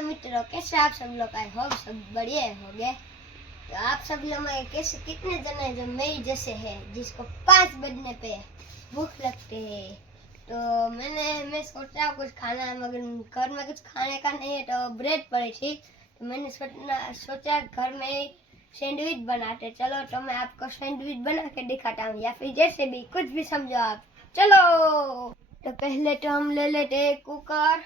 मित्रों, कैसे आप सब लोग? आई होप सब बढ़िया होंगे। तो आप सब लोग कैसे कितने जन है जो मेरी जैसे है, जिसको 5 बजने पे भूख लगती है। तो मैं सोचा कुछ खाना है, मगर घर में कुछ खाने का नहीं है। तो ब्रेड पड़ी थी, तो मैंने सोचा घर में सैंडविच बनाते। चलो, तो मैं आपको सैंडविच बना के दिखाता हूँ, या फिर जैसे भी कुछ भी समझो आप। चलो, तो पहले तो हम ले लेते कुकर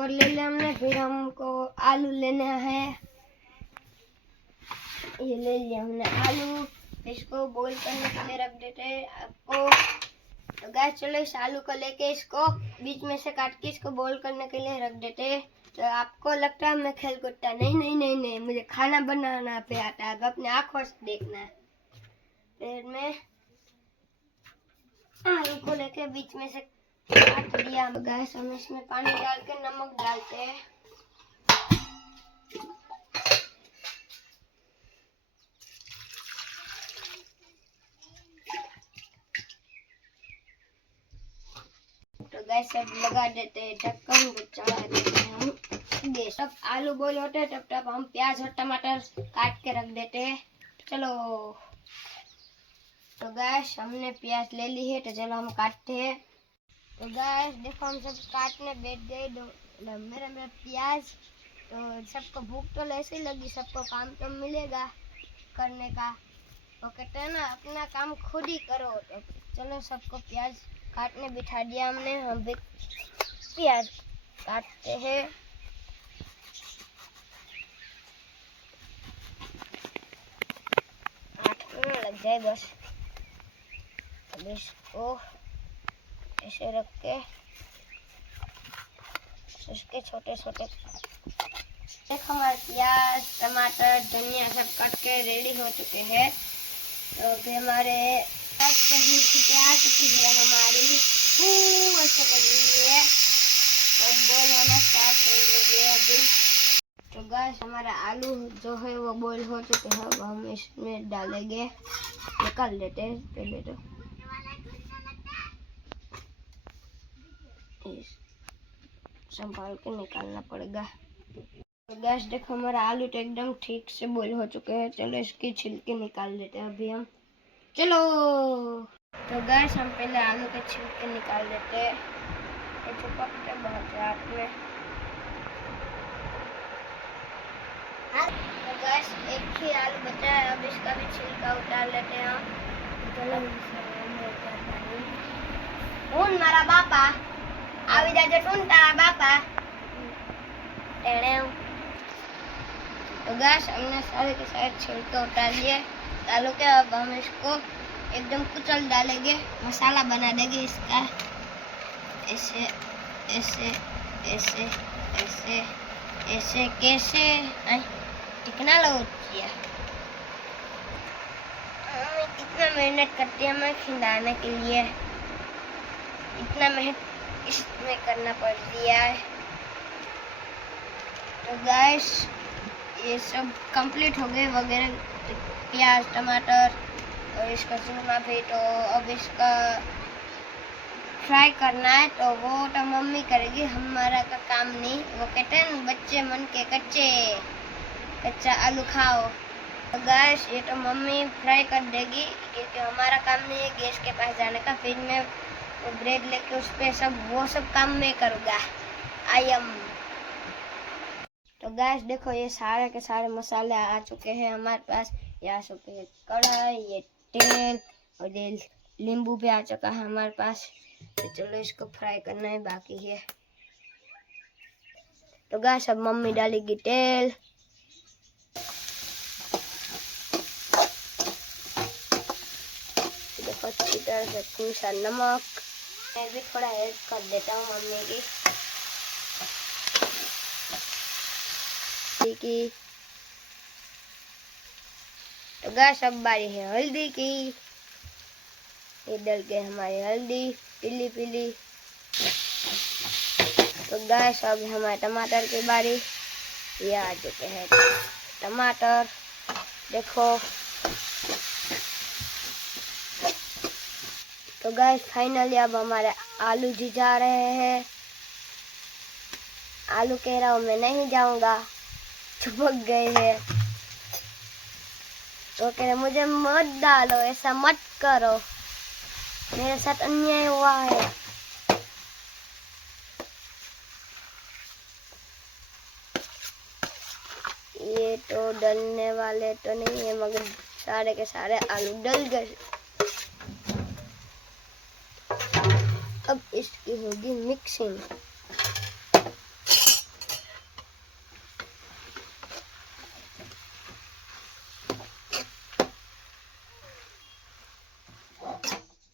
ले लिया हमने। फिर हमको आलू लेना है, ये ले लिया हमने आलू। इसको बॉईल करने के लिए रख देते हैं आपको। तो गैस चलो, इस आलू को लेके इसको बीच में से काट के इसको बॉईल करने के लिए रख देते हैं। तो आपको लगता है मैं खेल कूदता, नहीं नहीं नहीं नहीं, मुझे खाना बनाना पे आता है, अपने आंखों से देखना है। फिर मैं आलू को लेके बीच में से काट दिया। गैस हम इसमें पानी डाल के नमक डालते हैं। तो गैस सब लगा देते हैं, ढक्कन को चढ़ा देते हैं हम गैस। सब आलू बॉईल होते हैं तब तक हम प्याज और टमाटर काट के रख देते हैं। चलो, तो गैस हमने प्याज ले ली है, तो चलो हम काटते हैं। तो गैस देखो, हम सब काटने बैठ गए। मेरा प्याज। तो सबको भूख तो ऐसे ही लगी, सबको काम तो मिलेगा करने का। तो कहते हैं ना, अपना काम खुद ही करो। तो चलो, सबको प्याज काटने बिठा दिया हमने। हम भी प्याज काटते हैं। लग जाए बस। अब इसको ऐसे रख के उसके छोटे छोटे देखो, हमारे प्याज टमाटर धनिया सब कट के रेडी हो चुके हैं। तो अभी हमारे आ चुकी है हमारी ऐसे कर ली है, और बॉईल होना स्टार्ट हो गई है अभी। तो गैस हमारा आलू जो है वो बॉईल हो चुके हैं। अब हम इसमें डालेंगे, निकाल देते हैं पहले। तो संभाल के निकालना पड़ेगा। तो गैस देखो, हमारा आलू तो एकदम ठीक से बॉईल हो चुके हैं। चलो, इसकी छिलके निकाल देते हैं अभी हम। चलो, तो गैस हम पहले आलू के छिलके निकाल देते हैं। ये चिपकते बहुत है हाथ में। तो गैस एक ही आलू बचा है, अब इसका भी छिलका उतार लेते हैं हम। चलो, मारा बापा આવી જાજો ટૂંટા बापा। तो गैस हमने सारे के सारे छिलके उतार लिए आलू के। अब हम इसको एकदम कुचल डालेंगे, मसाला बना देंगे इसका। ऐसे ऐसे ऐसे ऐसे ऐसे कैसे कितना लोग किया, इतना मेहनत करती है हमें खिलाने के लिए, इतना मेहनत इसमें करना पड़ दिया है। तो गैस ये सब कंप्लीट हो गए वगैरह, प्याज टमाटर और इसका चूरमा भी। तो अब इसका फ्राई करना है, तो वो तो मम्मी करेगी, हमारा का काम नहीं। वो कहते हैं बच्चे मन के कच्चा आलू खाओ। तो गैस ये तो मम्मी फ्राई कर देगी, क्योंकि हमारा काम नहीं है गैस के पास जाने का। फिर मैं वो ब्रेड लेके उस पर वो सब काम मैं करूँगा। I am. तो गैस देखो, ये सारे के सारे मसाले आ चुके हैं हमारे पास। यहाँ सफेद कढ़ाई, ये तेल और ये नींबू भी आ चुका है हमारे पास। तो चलो, इसको फ्राई करना है बाकी है। तो गैस अब मम्मी डालेगी तेल। देखो, अच्छी तरह से कूचा नमक मैं भी थोड़ा हेल्प कर देता हूँ मम्मी की। तो गैस अब बारी है हल्दी की। ये डल गई हमारी हल्दी पीली पीली। तो गैस अब हमारे टमाटर की बारी। ये आ चुके हैं टमाटर, देखो। तो गैस फाइनली अब हमारे आलू जी जा रहे हैं। आलू कह रहा हूँ मैं नहीं जाऊंगा, चिपक गए हैं। तो कह रहे मुझे मत डालो, ऐसा मत करो, मेरे साथ अन्याय हुआ है। ये तो डलने वाले तो नहीं है, मगर सारे के सारे आलू डल गए। अब इसकी होगी मिक्सिंग।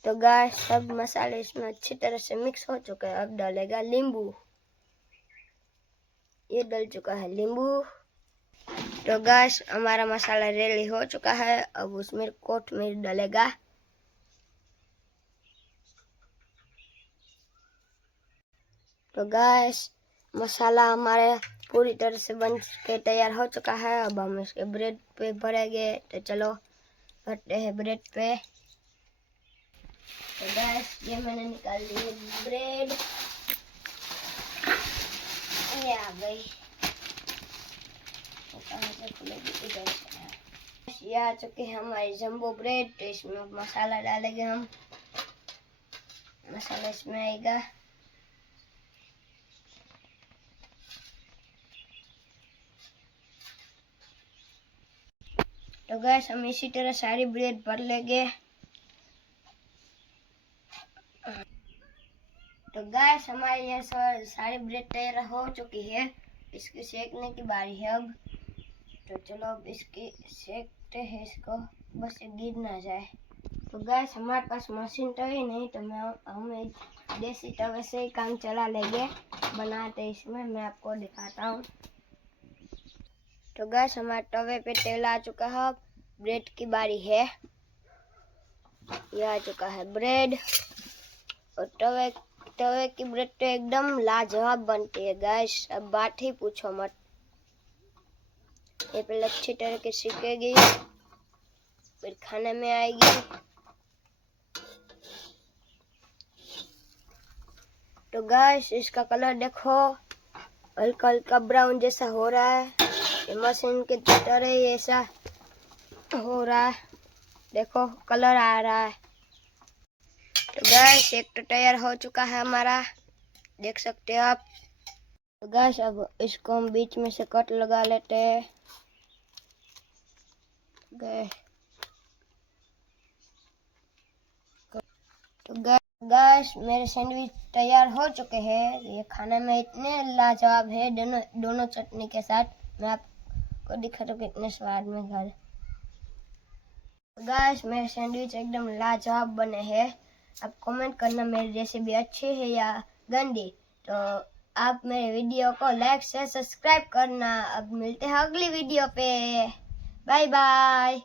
तो गाइस सब मसाले इसमें अच्छी तरह से मिक्स हो चुके हैं। अब डालेगा नींबू। ये डल चुका है नींबू। तो गाइस हमारा मसाला रेडी हो चुका है। अब उसमें कोथमीर डालेगा। तो गाइस मसाला हमारे पूरी तरह से बन के तैयार हो चुका है। अब हम इसके ब्रेड पे भरेंगे। तो चलो भरते हैं ब्रेड पे। तो गाइस ये मैंने निकाल ली ब्रेड, ये आ गई। ये आ चुके हैं हमारी जंबो ब्रेड। तो इसमें मसाला डालेंगे हम। मसाला इसमें आएगा। तो गैस हम इसी तरह सारी ब्रेड भर लेंगे। तो गैस हमारी ये सारी ब्रेड तैयार हो चुकी है। इसकी सेकने की बारी है अब। तो चलो अब इसकी सेकते हैं इसको, बस ये गिर ना जाए। तो गैस हमारे पास मशीन तो है नहीं, तो हम देसी तवे से ही काम चला लेंगे बनाते। इसमें मैं आपको दिखाता हूँ। तो गैस हमारे तवे पे तेल आ चुका है। ब्रेड की बारी है। यह आ चुका है ब्रेड। और तवे की ब्रेड तो एकदम लाजवाब बनती है गैस, अब बात ही पूछो मत। ये पहले अच्छी तरह के सीखेगी, फिर खाने में आएगी। तो गैस इसका कलर देखो, हल्का हल्का ब्राउन जैसा हो रहा है। ये मशीन की तरह ही ऐसा हो रहा है। देखो कलर आ रहा है। तो गैस एक तो तैयार हो चुका है हमारा, देख सकते हो आप। तो गैस अब इसको हम बीच में से कट लगा लेते हैं। तो गैस मेरे सैंडविच तैयार हो चुके हैं। ये खाने में इतने लाजवाब है, दोनों चटनी के साथ। मैं आपको दिखाता हूँ कितने स्वाद में घर। गैस मेरे सैंडविच एकदम लाजवाब बने हैं। आप कमेंट करना मेरी रेसिपी अच्छी है या गंदी। तो आप मेरे वीडियो को लाइक से सब्सक्राइब करना। अब मिलते हैं अगली वीडियो पे। Bye bye.